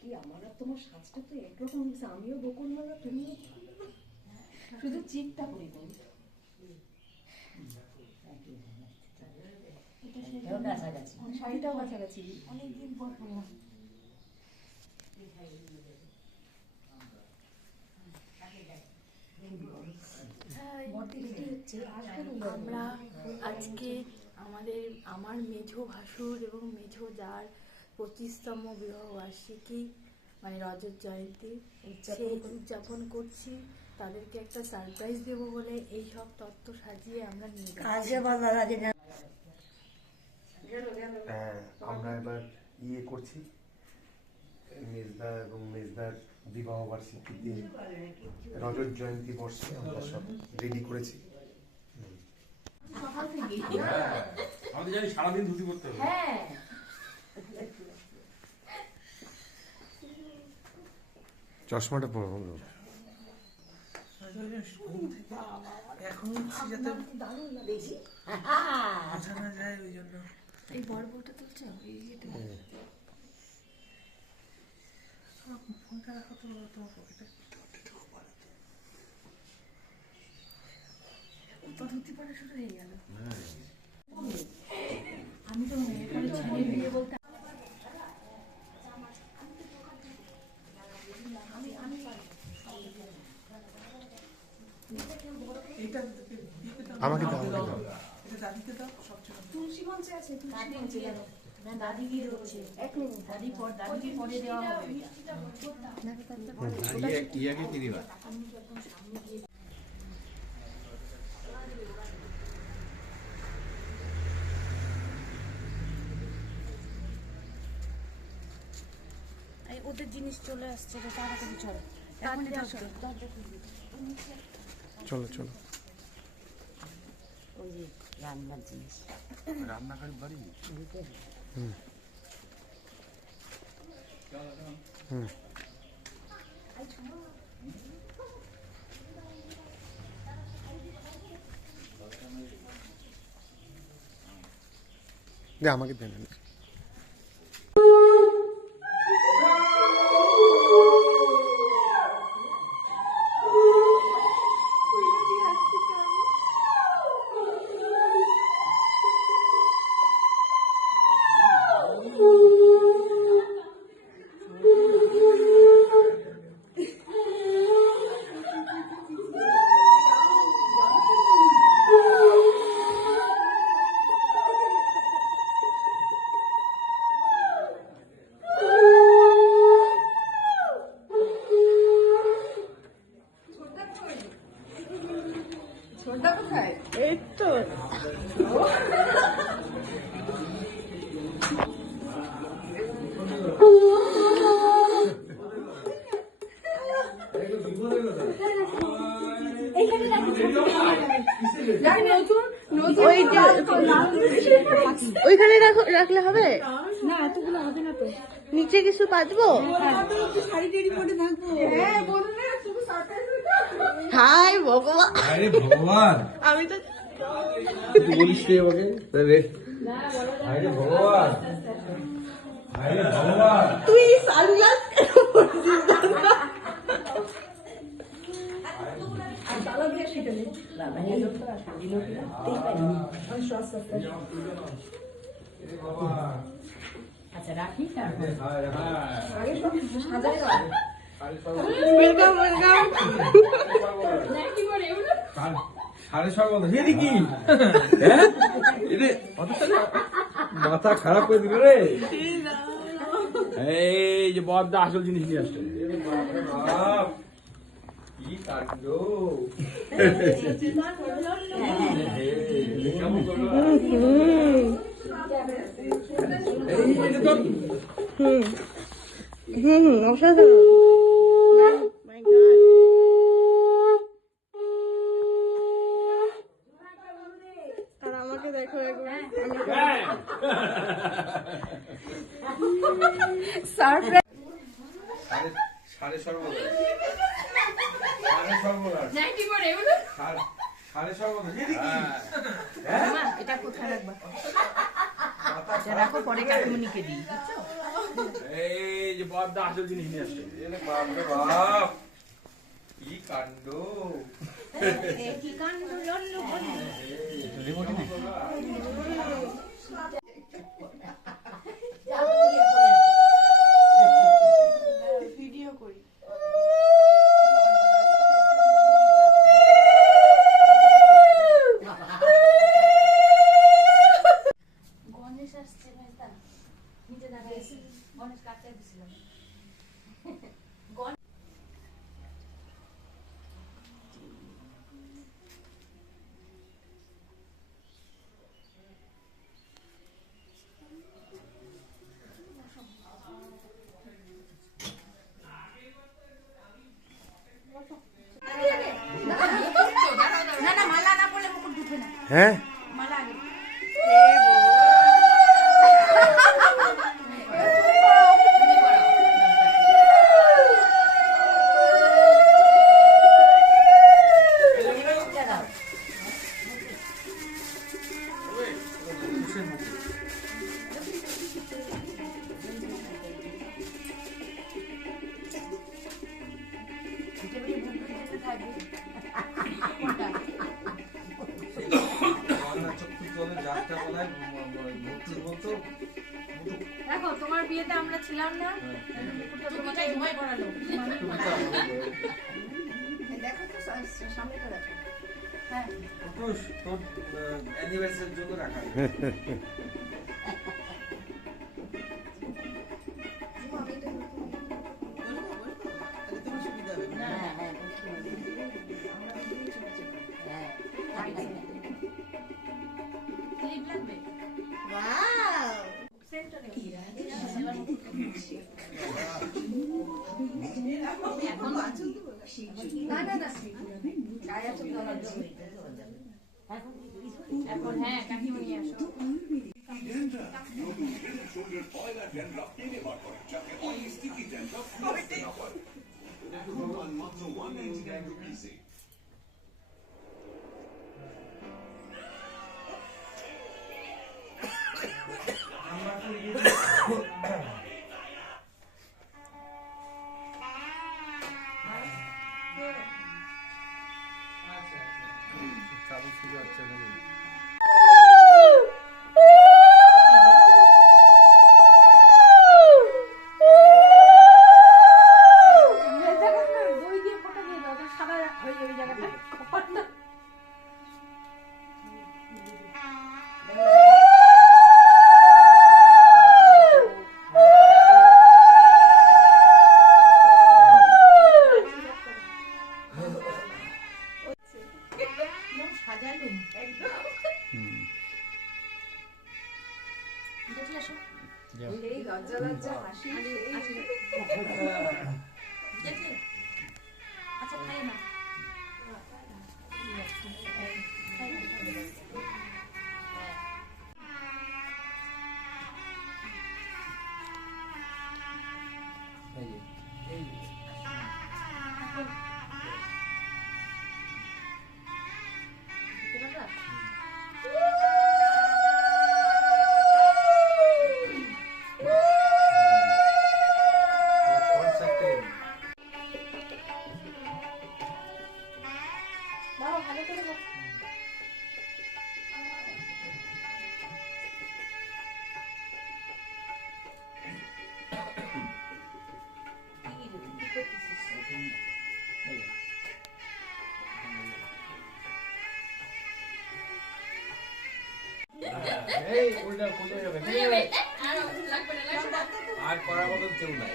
কি আমার আর তোমার সাজটা তো একরকম হয়েছে, আমিও বকুলমালা তুমিও শুধু চিপটা করে দেন। শাড়িটাও কাছাকাছি অনেকদিন পর করলাম। আমরা আজকে আমার মেঝো ভাসুর এবং মেঝো যার 25তম বিবাহ বার্ষিকী মানে রজত জয়ন্তী সেই উদযাপন করছি। তাদেরকে একটা সারপ্রাইজ দেবো বলে এই সব তত্ত্ব সাজিয়ে আমরা নিয়ে যাচ্ছি। আমরা এবার ইয়ে করছি, মেজদা এবং মেজদার বিবাহ বার্ষিকীতে রজত জয়ন্তী বর্ষে আমরা সব রেডি করেছি। আমাদের জানি সারাদিন ধুতি করতে হবে। হ্যাঁ চশমাটা পরবো এখন যাতে দেখি বোঝা না যায় ওই জন্য। এই বড় বউটা তুলছে ফোনটা রাখো তো তোমার পকেটে। ধুতি পড়া শুরু হয়ে গেল। আমি তো এখানে ছেলে বিয়ে বলতে আমাকে দাও, এটা দাদিকে দাও সবচেয়ে। তুলসী মঞ্চে আছে, তুলসী মঞ্চে যাবো না, দাদি গিয়ে দিচ্ছে। এক মিনিট, দাদিকে পরে দেওয়া হবে। ইয়াকে কি দিবা? ওদের জিনিস চলে আসছে, তাড়াতাড়ি চলো। চলো চলো। ওই যে রান্নার জিনিস, রান্নাঘর বাড়ি। আমাকে দেন। এই তো ওইখানে রাখলে হবে না? এতগুলো হবে না তো, নিচে কিছু বাঁধবো। হাই ভগবান, আরে ভগবান, আমি তো বলিস রে আমাকে রে। আরে ভগবান, আরে ভগবান, তুই সানগ্লাস কেন পরছিস? আচ্ছা রাখি, তারপর মাথা খারাপ করে দিল রে। এই যে বড়দা আসল জিনিস নিয়ে আসছে। কি কাণ্ড! আর আমাকে দেখো একবার, সাড়ে সর্বদা সাড়ে সর্বদা এটা কোথায় রাখবা? এটা রাখো, পরে কাকিমণিকে দিই। এই যে বড়দা আসল জিনিস নিয়ে আসছে। বাপ রে বাপ, কি কাণ্ড! কি কাণ্ড লল্ল বল্ল। ভিডিও করি। গণেশ আসছে ভাইটা নিচে দাঁড়িয়ে আছে। গণেশ কাটতে দিছিলাম। না না মালা না পড়লে মুকুট ঢুকে না। হ্যাঁ মালা আগে। দেখো তোমার বিয়েতে আমরা ছিলাম না, তোমাকে ঘুমাই পড়ালো। দেখো তো সামনেটা দেখো। হ্যাঁ তোর অ্যানিভার্সারির জন্য রাখা। তোমার সুবিধা হবে। ক্লিপ লাগবে। এখন হ্যাঁ কাকিমণি আসো। দই দিয়ে ফটো দিয়ে দাও, সাদা হয়ে যাবে জায়গাটা। সাজালো একদম। এই লজ্জা লজ্জা হাসি। আচ্ছা খাই না। আর করার মতো কেউ নাই।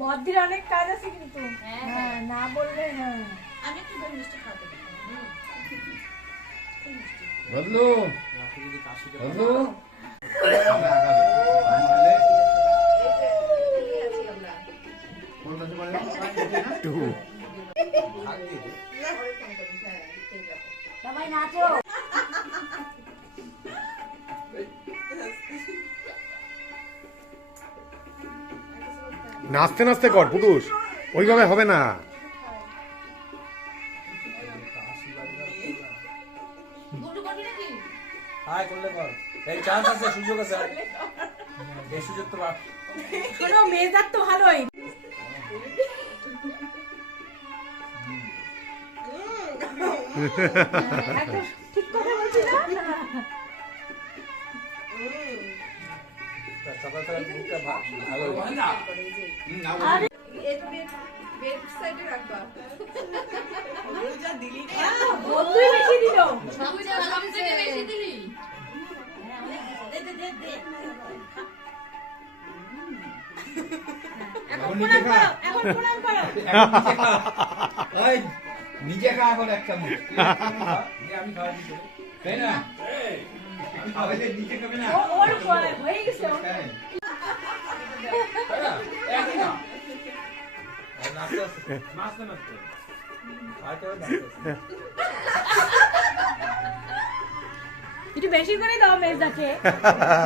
বদ্দির অনেক কাজ আছে কিন্তু। হ্যাঁ না বললে হ্যাঁ। আমি একটু দই মিষ্টি খাওয়াতে পারি। বদলু রাতে যদি কাশিটা বদলু একটু ভাগ দিয়ে দে। সবাই নাচো। নাচতে নাচতে কর পুরুষ, ওইভাবে হবে না। গুড্ডু করবি নাকি? হাই করলে কর, এই চান্স আছে, সুযোগ আছে, এই সুযোগ তো বাপ। শোনো মেজাজ তো ভালোই। ঠিক কথা বলছি না? সকাল সকাল মুখটা ভালো। বন্ধুই বেশি দিল। এখন প্রণাম করো, এখন প্রণাম করো। ওই নিজে খা এখন এক চামচ, আমি খাওয়া দিচ্ছি তাই না? আমি খাওয়াইলে নিজে খাবে না? ওর হয়ে গেছে। একই না। আর নাচতে নাচতে, নাচতে নাচতে। আর কেউ নাচতে নাচতে। একটু বেশি করে দাও মেজাকে।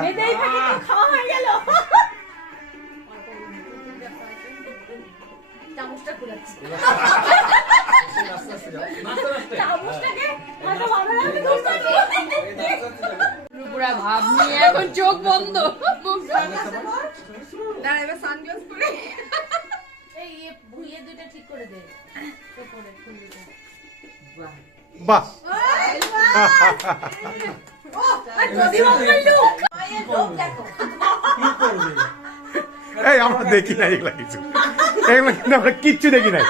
মেজাই থাকে তো খাওয়া হয়ে গেল। চামচটা খুলাচ্ছি। নাচতে নাচতে যাও, নাচতে নাচতে। চামচটাকে মাথা ভালো লাগে তো। এই নাচতে নাচতে যাও। পুরা ভাব নিয়ে এখন চোখ বন্ধ। দাঁড়া এবার সানগ্লাস পরে এই ভুইয়ে দুইটা ঠিক করে দে। তো করে খুলবি। বাহ যদি বললু কি করবে? এই আমরা দেখি না এগুলা কিছু, এগুলো কিন্তু আমরা কিচ্ছু দেখি নাই।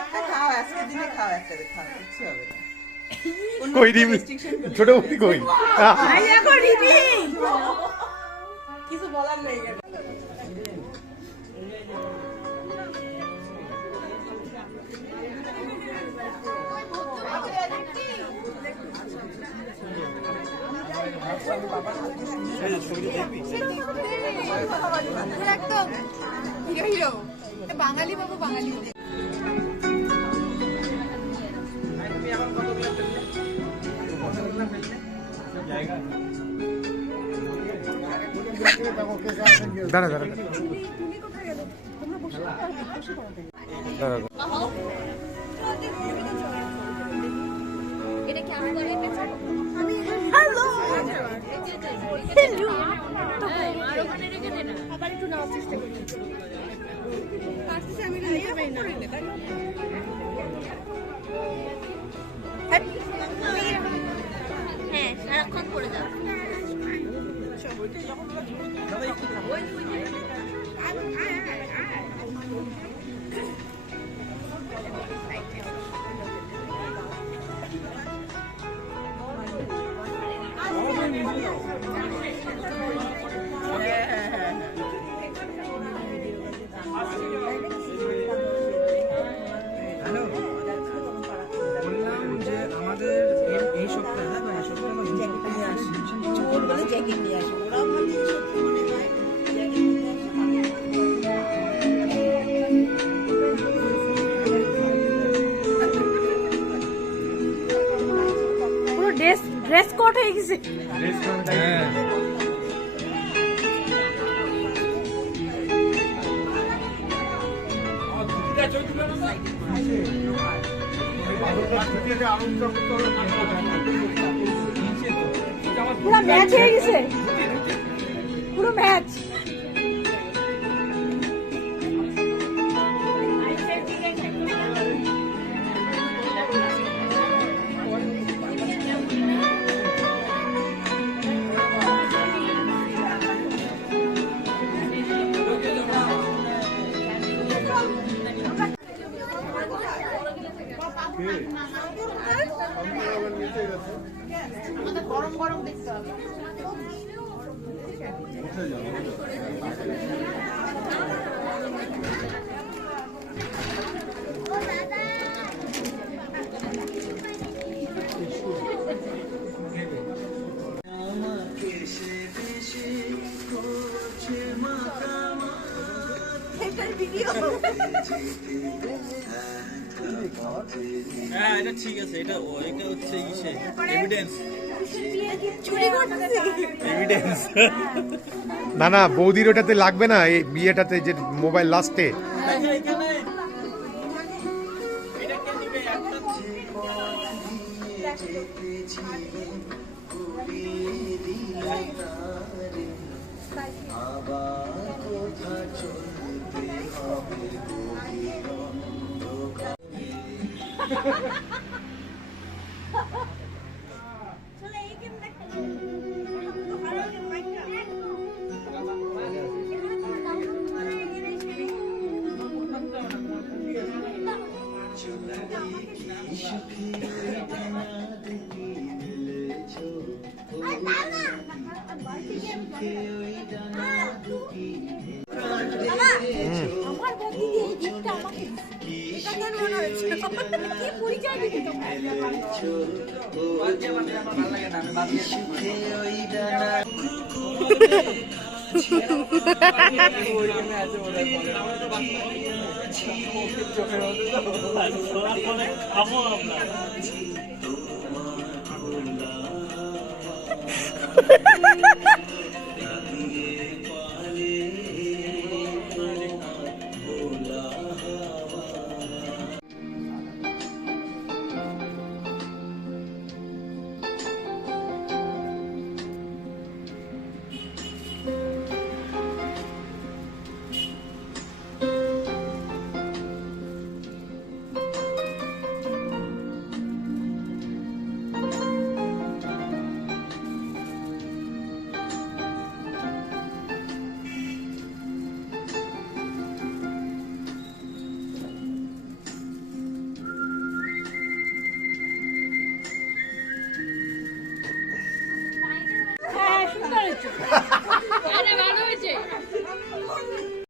একটা খাও, আজকের দিনে খাও, একটা খাও, কিচ্ছু হবে না। কই রিমি, ছোট বৌদি কই? ভাই দেখো রিমি। কিছু বলার নেই। একদম হিরো হিরো বাঙালি বাবু বাঙালি তুমি এখন কতগুলো ফেললে? কতগুলো ফেললে? জায়গা আছে? দাঁড়া দাঁড়া দাঁড়া। এটা কি আমি করে পেয়েছি হ্যালো হ্যালো আবার একটু নাও চেষ্টা করি কাটছে আমি নিতে পারি না হ্যাঁ সারাক্ষণ করে দাও হ্যালো, বললাম যে আমাদের এই সপ্তাহে বা এই সপ্তাহে আমরা জ্যাকেট নিয়ে আসি। চোর বলে জ্যাকেট নিয়ে আসি। ওরাও ভাবছে সত্যি মনে হয় জ্যাকেট নিয়ে পুরো ড্রেস কোড হয়ে গেছে। পুরো ম্যাচ হয়ে গেছে, পুরো ম্যাচ। গরম গরম দেখতে হবে। হ্যাঁ এটা ঠিক আছে, এটা এটা হচ্ছে ইসে এভিডেন্স এভিডেন্স। না না, বৌদির ওটাতে লাগবে না, এই বিয়েটাতে যে মোবাইল লাস্টে। এটা কে দিবে? একটা আমার বন্ধু এই গিফটটা আমাকে এটা কেন মনে হয়েছে কি পরিচয় দিবি খাবো আমরা